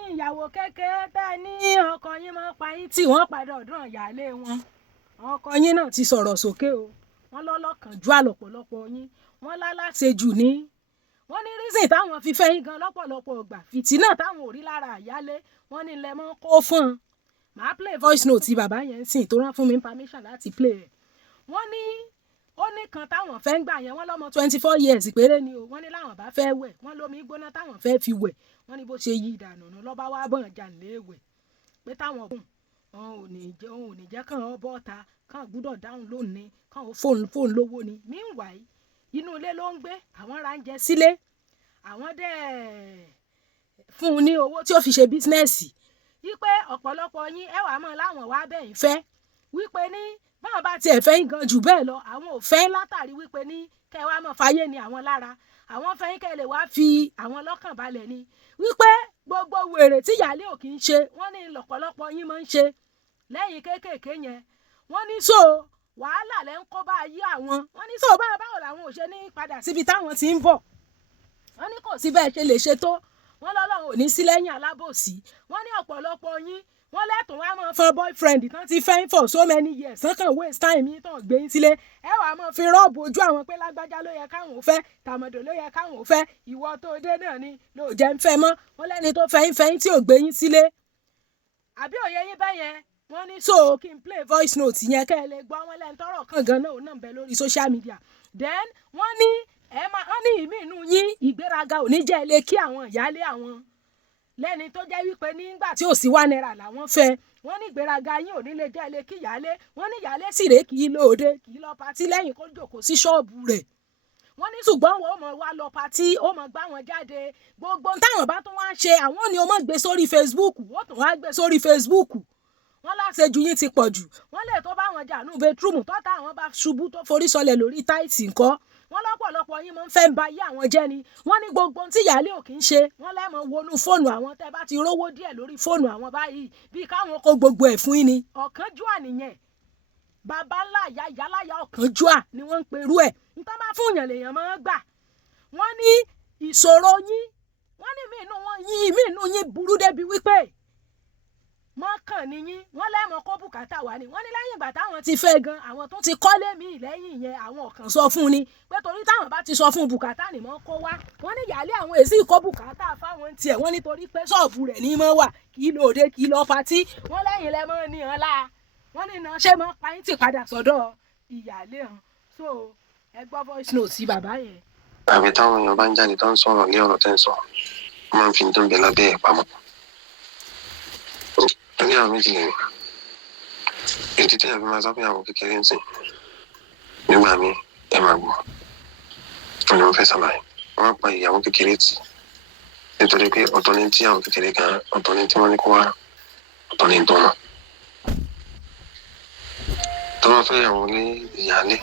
ẹ̀yin ìyàwó kékeré tẹ́ ní ọkọ yín máa ń pa yín tí wọ́n padà ọ̀dọ̀ ìyáálé wọn ọkọ yín náà ti sọ̀rọ̀ sókè o wọ́n lọ́lọ́kànjúà lọ́pọ̀lọpọ̀ yín wọ́n láláṣejù ní wọ́n ní reason táwọn fi fẹ́ yín gan lọ́pọ̀lọpọ̀ ìgbà fìtínà táwọn ò rí lára ìyáálé wọ́n ní ilẹ̀ mọ́ kó fún un màá play voice note tí bàbá yẹn ń sìn tó rán fún mi permission láti play rẹ̀ wọ́n ní ó ní kan táwọn fẹ́ ń gbà yẹn wọ́n lọ́mọ 24 years péré ni o wọ́n ní láwọn bá fẹ́ wẹ̀ wọ́n lómi gbóná táwọn fẹ́ fi wẹ̀ wọ́n ní bó ṣe yí ìdànù náà lọ́ba wá bọ̀n jà léèwẹ̀ pé táwọn òun ò ní jẹ́ kàn ọ́ bọ́ta kàn gbúdọ̀ dáhùn lónìí kàn ó fóònù lówó ni meanwhile inú ilé ló ń gbé àwọn ra ń jẹ sílé àwọn dẹ̀ fún un ní owó tí ó fi ṣe bísínẹ́sì wípé ọ̀pọ̀lọpọ̀ yín ẹ wàá mọ̀ láwọn wá bẹ́yìn fẹ́ wípé ní báwọn bá tiẹ̀ fẹ́ yín gan jù bẹ́ẹ̀ lọ àwọn ò fẹ́ látàrí wípé ní kẹ́ wá mọ̀ fáyé ni àwọn lára àwọn fẹ́ yín kẹ́ lè wá fi àwọn lọ́kàn balẹ̀ ni wípé gbogbo wèrè tí ìyáálé ò kì í ṣe wọ́n ní lọ́pọ̀lọpọ̀ yín máa ń ṣe lẹ́yìn kéékèèké yẹn wọ́n ní so wàhálà lẹ́ ń kó bá ayé àwọn wọ́n ní so báwo làwọn ò ṣe ní padà síbi táwọn ti ń bọ̀ wọ́n ní kò sí bẹ́ẹ̀ ṣe lè ṣe tó wọ́n lọ́lọ́run ò ní sí lẹ́yìn alábòsí wọ́n ní ọ̀pọ̀lọpọ̀ yín wọ́n lẹ́tùn wá mọ́ fún boyfriend tán ti fẹ́ for so many years tán kàn waste time yín tán gbé yín sílé ẹ wàá mọ́ fi rọ́ọ̀bù ojú àwọn pé lágbájá ló yẹ káwọn ò fẹ́ tàmọ̀dò ló yẹ káwọn ò fẹ́ ìwọ tó dé náà ni ló jẹ́ ń fẹ́ mọ́ wọ́n lẹ́ni tó fẹ́ yín tí ò gbé yín sílé àbí òye yín bẹ́yẹn wọ́n ní so kí n play voice note yẹn kẹ́ ẹ lè gbọ́ wọn lẹ́ni tọ́rọ̀ kan gan náà ò náà ń bẹ lórí social media then wọ́n ní wọ́n ní ìmí inú yín ìgbéraga ò ní jẹ́ ilé kí àwọn ìyálé àwọn lẹ́ni tó jẹ́ wípé nígbà tí ò sí $1 làwọn fẹ́ wọ́n ní ìgbéraga yín ò ní lè jẹ́ ilé kí ìyálé wọ́n ní ìyálé sì rèé kì í lọ òde kì í lọ patí lẹ́yìn kó jókòó sí ṣọ́ọ̀bù rẹ̀ wọ́n ní ṣùgbọ́n wọn ò mọ̀ wá lọ patí ó mọ̀ gbá wọn jáde gbogbo táwọn bá tún wá ṣe àwọn ni ó mọ̀ gbé sórí Facebook wọ́n tún wá gbé sórí Facebook wọ́n láṣejù yín ti pọ̀ jù wọ́n lè tó bá wọn jà nù bedroom tọ́ta àwọn bá ṣubú tó forí sọlẹ̀ lórí táìtì ńkọ́ wọ́n lọ́pọ̀lọpọ̀ yín máa ń fẹ́ ba ayé àwọn jẹ́ ni wọ́n ní gbogbo tí ìyáálé ò kì í ṣe wọ́n lẹ́mọ̀ wọnú fóònù àwọn tẹ́ bá ti rówó díẹ̀ lórí fóònù àwọn báyìí bíi káwọn kó gbogbo ẹ̀ fún yín ni ọ̀kánjúà nìyẹn bàbá ńlá ìyá ìyáláyà ọ̀kánjúà ni wọ́n ń perú ẹ̀ nítorí bá fún yàn lèèyàn máa ń gbà wọ́n ní ìṣòro yín wọ́n ní mí inú yín burú débi wípé mọ́kàn ni yín wọ́n lẹ́mọ̀ kó bùkátà wá ni wọ́n ní lẹ́yìn ìgbà táwọn ti fẹ́ gan àwọn tó ti kọ́lé míì lẹ́yìn yẹn àwọn ọ̀kan sọ fún ni pé torí táwọn bá ti sọ fún bùkátà ni mọ́ kó wá wọ́n ní ìyáálé àwọn èsì kó bùkátà fáwọn tiẹ̀ wọ́n nítorí pé ṣọ́ọ̀bù rẹ̀ ní mọ́ wà kì í lọ òde kì í lọ patí wọ́n lẹ́yìn lẹ́mọ́ ní hàn láà wọ́n ní iná ṣé mọ́ pàyín tì padà sọ́dọ̀ ìyáálé hàn so ẹ gbọ́ voice note sí bàbá yẹn. àbí táwọn èèyàn bá ń jáde tó ń sọ̀rọ̀ lé ọ̀rọ̀ tẹ́ ń sọ wọ́n máa ń fi tó ń bẹ lábẹ́ ẹ̀ pamọ́ ní àwọn méjì lè ètí tí àbí máa sábẹ́ àwọn kékeré ń sìn nígbà míì ẹ máa gbọ́ wọn ni wọ́n fẹ́ ṣàlàyé wọ́n pa ìyàwó kékeré tì nítorí pé ọ̀tọ̀ ni tí àwọn kékeré kan ọ̀tọ̀ ni tí wọ́n ní kó wá ọ̀tọ̀ ni tó náà tó wọ́n fẹ́ ìyàwó ní ìyáálé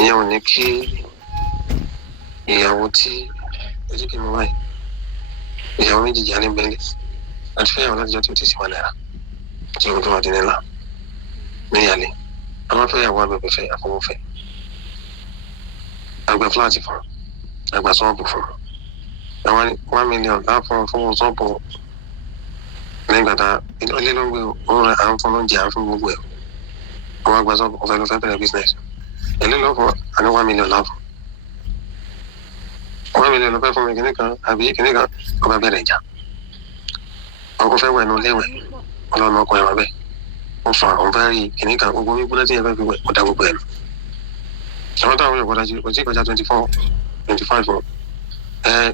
ìyẹn ò ní kí ìyàwó tí ojú kí n mú báyìí ìyàwó méjì ìyáálé bẹ́ẹ̀lẹ̀ àti fẹ́yàwó láti jọ́ tí ó ti sí $1 tí ó tó wà dín nílá níyàlé a máa fẹ́yàwó agbègbè fẹ́ àfọwọ́fẹ́ àgbẹ̀ fúláàtì fún àgbà sọ́ọ̀bù fún àwọn $1 million láàfún fún sọ́ọ̀bù lẹ́yìn gbàtà ilé ló ń gbé òun rẹ̀ à ń fún lóúnjẹ à ń fún gbogbo ẹ̀ àwọn àgbà sọ́ọ̀bù ọ̀fẹ́ ló fẹ́ bẹ̀rẹ̀ business èlé ló fún àní $1 million láàfún $1 million ló fẹ́ fún mi kìnnìkan àbí kìnnìkan ọba bẹ̀rẹ̀ ìjà ọkọ fẹ́ wẹ̀ nù léwẹ̀ ọlọ́run ọkọ ẹ̀wọ̀n bẹ́ẹ̀ ó fa ọ̀n fẹ́ rí kìnìún kan gbogbo gbígbóná tí ẹ fẹ́ fi wẹ̀ ọ̀dà gbogbo ẹ̀ lọ. àwọn táwọn yóò gbọdọ̀ kò tí ì kọjá 24-25 wọn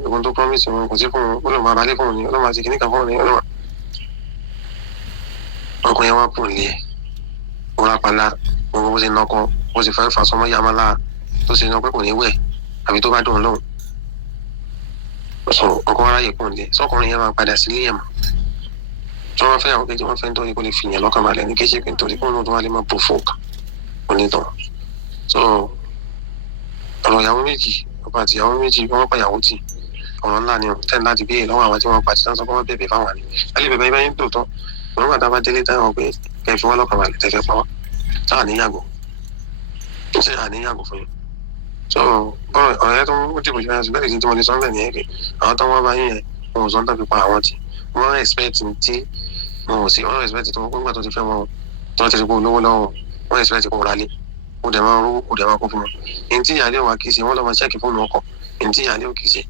ìwọ̀n tó promise wọn kò sí fún wọn ó lọ́ọ́ máa balẹ̀ fún wọn ni ọlọ́run àti kìnìún kan fún wọn ni ọlọ́run. ọkọ yẹn wá pò ní ẹ ó rápálá gbogbo bó ṣe nọkọ bó ṣe fẹ́ fà sọmọ yamala tó ṣe nọ pé kò ní wẹ̀ àbí tó bá dùn lọ́hùn. ọkọ aráyè pò ní ẹ sọkùnrin yẹn máa padà sílé ẹ̀ mọ́ tí wọ́n fẹ́ àwọn kejì wọ́n fẹ́ nítorí kó lè fi yàn lọ́kàn balẹ̀ ní kéṣe pé nítorí kó lóun tó wá lè máa provoke onítàn so ọ̀rọ̀ ìyàwó méjì ọba àti ìyàwó méjì wọ́n pa ìyàwó tì ọ̀rọ̀ ńlá ni tẹ́ni láti béèrè lọ́wọ́ àwọn tí wọ́n pa títí wọ́n bẹ̀bẹ̀ fáwọn ni ẹ lè bẹ̀bẹ̀ ibẹ̀ yín tòótọ́ òun gbàdá bá délé táwọn pé kẹ́ fi wọ́n lọ́kàn balẹ̀ tẹ́fẹ́ pa wọ́n táà níyàgò ṣé àníyàgò fún yín so ọ̀rọ̀ yẹn tó ń dìbò ṣe bẹ́ẹ̀ tí mo lè sọ bẹ́ẹ̀ ni ẹ̀ àwọn tó wọ́n bá yín yẹn wọn ò sọ tán fi pa àwọn tí wọ́n expect tí wọn ò sí wọ́n expect tó wọ́n gbà tó ti fẹ́ wọn tí wọ́n ti rí pé olówó lọ́wọ́ wọ́n expect kó ra lé ó dẹ̀ máa rówó ó dẹ̀ máa kó fún wọn èyí tí ìyáálé wa kì í ṣe wọ́n lọ́ máa ṣẹ́ẹ̀kì fóònù ọkọ̀ èyí tí ìyáálé ò kì í ṣe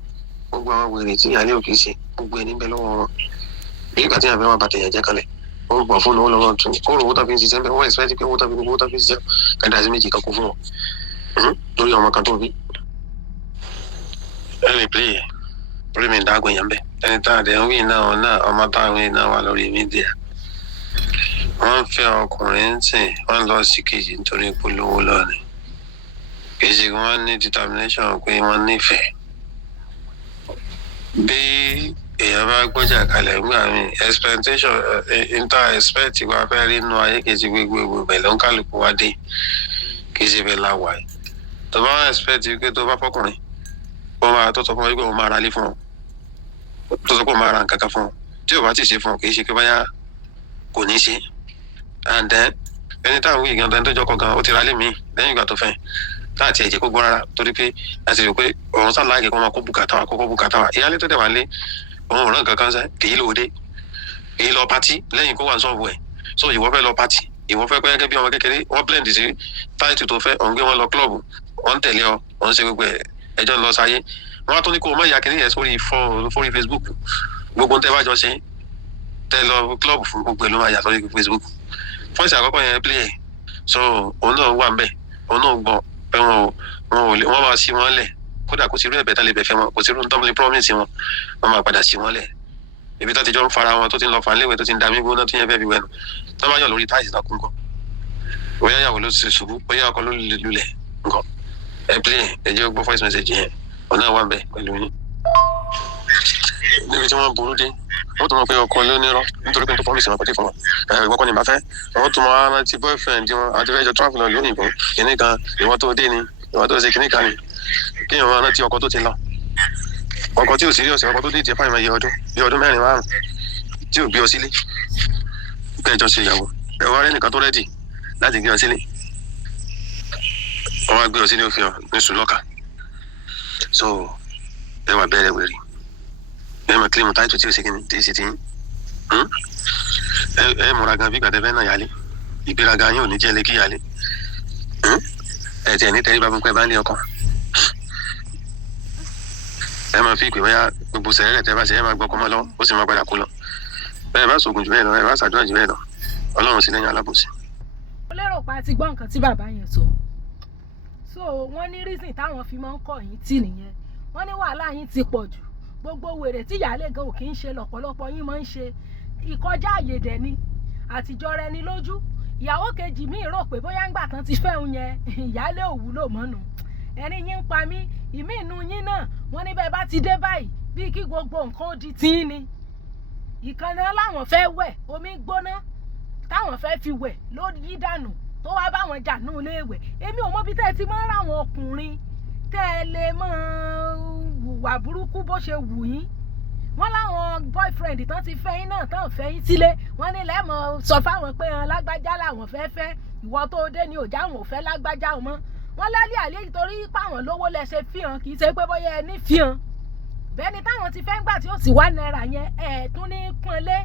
gbogbo àwọn wèrè tí ìyáálé ò kì í ṣe gbogbo ẹ̀ níbẹ̀ lọ́wọ́ wọn bí ìgbà tí ìyàbẹ̀ wà bàtẹ̀ yẹn jẹ́ kalẹ̀ ó gbà fóònù ó lọ́wọ́ tún kó owó tó fi ń ṣiṣẹ́ bẹ́ẹ̀ wọ́n expect pé owó tó fi ń ṣiṣẹ́ kẹ́ńdà sí méjì kan kó fún wọn lórí ọmọ kan tó bí ẹ lè play yẹ orí mi dágbé yẹn bẹ ẹni tá a dẹ̀ ń wí náà ọmọ táwọn iná wà lórí mídíà wọ́n fẹ́ ọkùnrin ń sìn wọ́n lọ sí kejì nítorí polówó lọ́ọ̀ni kejì wọ́n ní determination pé wọ́n nífẹ̀ẹ́ bí èèyàn bá gbọ́jà kalẹ̀ ńgbà mí expectation expect wa fẹ́ rí inú ayé kejì gbogbo bẹ̀ ló ń kálukú wá dé kejì bẹ̀ láwàá yìí tó bá expect pé tó bá fọkùnrin wọ́n máa tó sọ fún ọ wípé wọ́n máa ra lé fún ọ tó sọ pé wọ́n máa ra nǹkan kan fún ọ tí ò bá ti ṣe fún ọ kì í ṣe pé báyà kò ní ṣe and then ẹni táwọn wí gan tó jọkọ gan ó ti ra lé mi lẹ́yìn ìgbà tó fẹ́ láti ẹ̀jẹ̀ kó gbọ́ rárá torí pé a ti rí pé òun sá láàgì kó máa kó bùkátà wa kókó bùkátà wa ìyáálé tó dẹ̀ wá lé òun ò rán nǹkan kan sẹ́ kì í lóde kì í lọ pátí lẹ́yìn kó wà ń sọ̀bù ẹ̀ so ìwọ fẹ́ lọ pátí ìwọ fẹ́ pẹ́ gẹ́gẹ́ bí ọmọ kékeré wọ́n blend sí táìtù tó fẹ́ òun gbé wọn lọ klọ́ọ̀bù wọ́n tẹ̀lé ọ wọ́n ṣe gbogbo ẹ̀ ẹjọ́ ń lọ sáyé wọ́n á tún ní kó o mọ̀ ìyá kìnìyẹn sórí Facebook gbogbo tẹ́ bá jọ ṣe tẹ́ lọ klọ́ọ̀bù fún gbogbo ẹ̀ ló máa yà sórí Facebook fọ́ọ̀sì àkọ́kọ́ yẹn play ẹ̀ so òun náà wà ń bẹ̀ òun náà gbọ́ pé wọ́n máa ṣí wọn lẹ̀ kódà kò sí irú ẹ̀bẹ̀ tá lè bẹ̀ fẹ́ wọn kò sí irú tọ́mìlì promise wọn wọ́n máa padà ṣí wọn lẹ̀ ibi tó ti jọ ń fara wọn tó ti ń lọ fàálẹ̀wẹ̀ tó ti ń dàmí gbóná tó yẹn fẹ́ fi wẹ̀nu tó bá yàn lórí táìsì náà kún kọ́ bóyá ìyàwó ló ṣe ṣubú bóyá ọkọ ló lulẹ̀ nǹkan ẹ play ẹ jẹ́ gbọ́ voice message yẹn ọ̀nà wà ń bẹ̀ pẹ̀lú yín níbi tí wọ́n burú dé wọ́n tún mọ̀ pé ọkọ ló nírọ́ nítorí pé tó promise wọn kò tí fún wọn ìwọ́kọ́ ni màá fẹ́ wọ́n tún mọ̀ ara ti boyfriend wọn àti fẹ́ jọ travel lọ lóyìnbó kìnnì kan ìwọ tó dé ni ìwọ tó ṣe kìnnì kan ni kí ìwọ rántí ọkọ tó ti lọ ọkọ tí ò serious ọkọ tó dé tiẹ̀ fáìmọ̀ iye ọdún bí ọdún 4-5 tí ò gbé ọ sílé bẹ́ẹ̀ jọ ṣe ìyàwó ẹ wá rẹ́ nìkan tó rẹ́dì láti gbé ọ sílé wọ́n wá gbé ọ sílé òfin ọ ní sùlọ́kà so ẹ wà bẹ̀rẹ̀ wẹ̀rì ẹ máa kílímù táìtù tí ò sí kíni tí ì sì ti ń ẹ múra gan bí gbàdẹ́fẹ́ náà yálé ìgbéraga yín ò ní jẹ́ lé kí yálé ẹ tiẹ̀ ní tẹ́lẹ̀ bá fún pẹ́ bá ń lé ọkàn ẹ máa fi ìpè báyà gbogbo sẹ́rẹ̀ tẹ́ bá ṣe ẹ máa gbọ́kọ́ mọ́ lọ ó sì máa padà kú lọ bẹ́ẹ̀ bá sògùn jù bẹ́ẹ̀ lọ ẹ bá ṣàdúrà jù bẹ́ẹ̀ lọ Ọlọ́run sì lẹ́yìn alábòsí. mo lérò pa ti gbọ́ nǹkan tí bàbá yẹn sọ so wọ́n ní reason táwọn fi máa ń kọ̀ yín tì nìyẹn wọ́n ní wàhálà yín ti pọ̀ jù gbogbo wèrè tí ìyáálé gan ò kì í ṣe lọ́pọ̀lọpọ̀ yín máa ń ṣe ìkọjá àyè dẹ̀ ni àtijọ́ rẹ ni lójú ìyàwó kejì mi rò pé bóyá ńgbà kan ti fẹ́ òun yẹn ìyáálé ò wúlò mọ́nu ẹ̀rín yín ń pa mí ìmí inú yín náà wọ́n ní bẹ́ẹ̀ bá ti dé báyìí bíi kí gbogbo nǹkan ó di tíín ni ìkànnì láwọn fẹ́ wẹ̀ omi gbóná táwọn fẹ́ fi wẹ̀ ló yí dànù tó wá báwọn jà nù léèwẹ̀ èmi ò mọ bí tẹ́ ẹ ti máa ń ráwọn ọkùnrin tẹ́ ẹ lè máa wùwà burúkú bó ṣe wù yín wọ́n láwọn boyfriend tán ti fẹ́ yín náà tán fẹ́ yín sílé wọ́n ní lẹ́mọ̀ sọ fáwọn pé lágbájá làwọn fẹ́ ìwọ tó dé ni òjá àwọn ò fẹ́ lágbájá mọ́ wọ́n lálẹ́ àlẹ́ torí páwọn lówó lẹ ṣe fihàn kì í ṣe pé bóyá ẹni fihàn bẹ́ẹ̀ni táwọn ti fẹ́ ń gbà tí ó sì wá náírà yẹn ẹ̀ tún ní pọ́nlé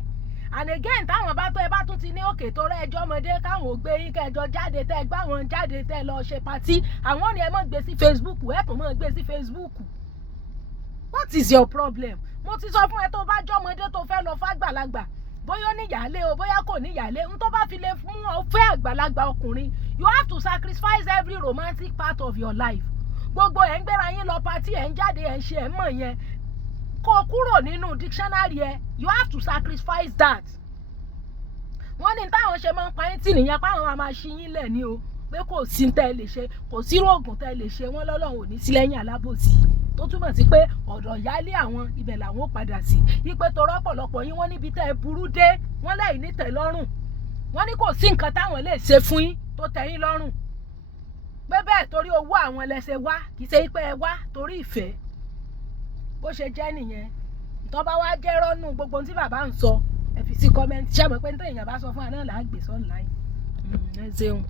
and again táwọn bá tó ẹ bá tún ti ní òkè tó rẹ ẹjọ́ ọmọdé káwọn ò gbé yín kẹjọ jáde tẹ gbá wọn jáde tẹ lọ ṣe patí àwọn ni ẹ mọ̀ gbé sí Facebook ẹ tún mọ̀ gbé sí Facebook what is your problem mo ti sọ fún ẹ tó bá jọ ọmọdé tó fẹ́ lọ fàgbàlagbà bóyá ó níyàálé o bóyá kò níyàálé n tó bá fi lè fún ọ fẹ́ àgbàlagbà ọkùnrin you have to sacrifice every romantic part of your life gbogbo ẹ̀ ń gbéra yín lọ patí ẹ̀ ń jáde ẹ̀ ń ṣe ẹ̀ mọ̀ yẹn kó kúrò nínú dictionary ẹ you have to sacrifice that wọ́n ní táwọn ṣe máa ń pa yín tì nìyẹn páwọn máa ṣí yín lẹ̀ ní o pé kò sí tẹ́ ẹ lè ṣe kò sí rògùn tẹ́ ẹ lè ṣe wọ́n lọ́lọ́run ò ní sí lẹ́yìn alábòsí tó túmọ̀ sí pé ọ̀dọ̀ yálé àwọn ibẹ̀ làwọn ó padà sí ipe tó rọ́pọ̀lọpọ̀ yín wọ́n níbi tẹ́ ẹ burú dé wọ́n lẹ́yìn ní tẹ́ lọ́rùn wọ́n ní kò sí nǹkan táwọn lè ṣe fún yín tó tẹ́ yín lọ́rùn pé bẹ́ẹ̀ torí owó àwọn lẹ́sẹ̀ wá kì í ṣe pé ẹ wá torí ìfẹ́ bó ṣe jẹ́ nìyẹn tó bá wá jẹ́ rọ́nù gbogbo tí bàbá ń sọ ẹ fi sí kọ́mẹ́ntì ṣé àmọ́ pé ní tẹ̀yìn bá sọ fún wa náà là á gbé sọ́ọ̀nù láì ẹ ṣeun.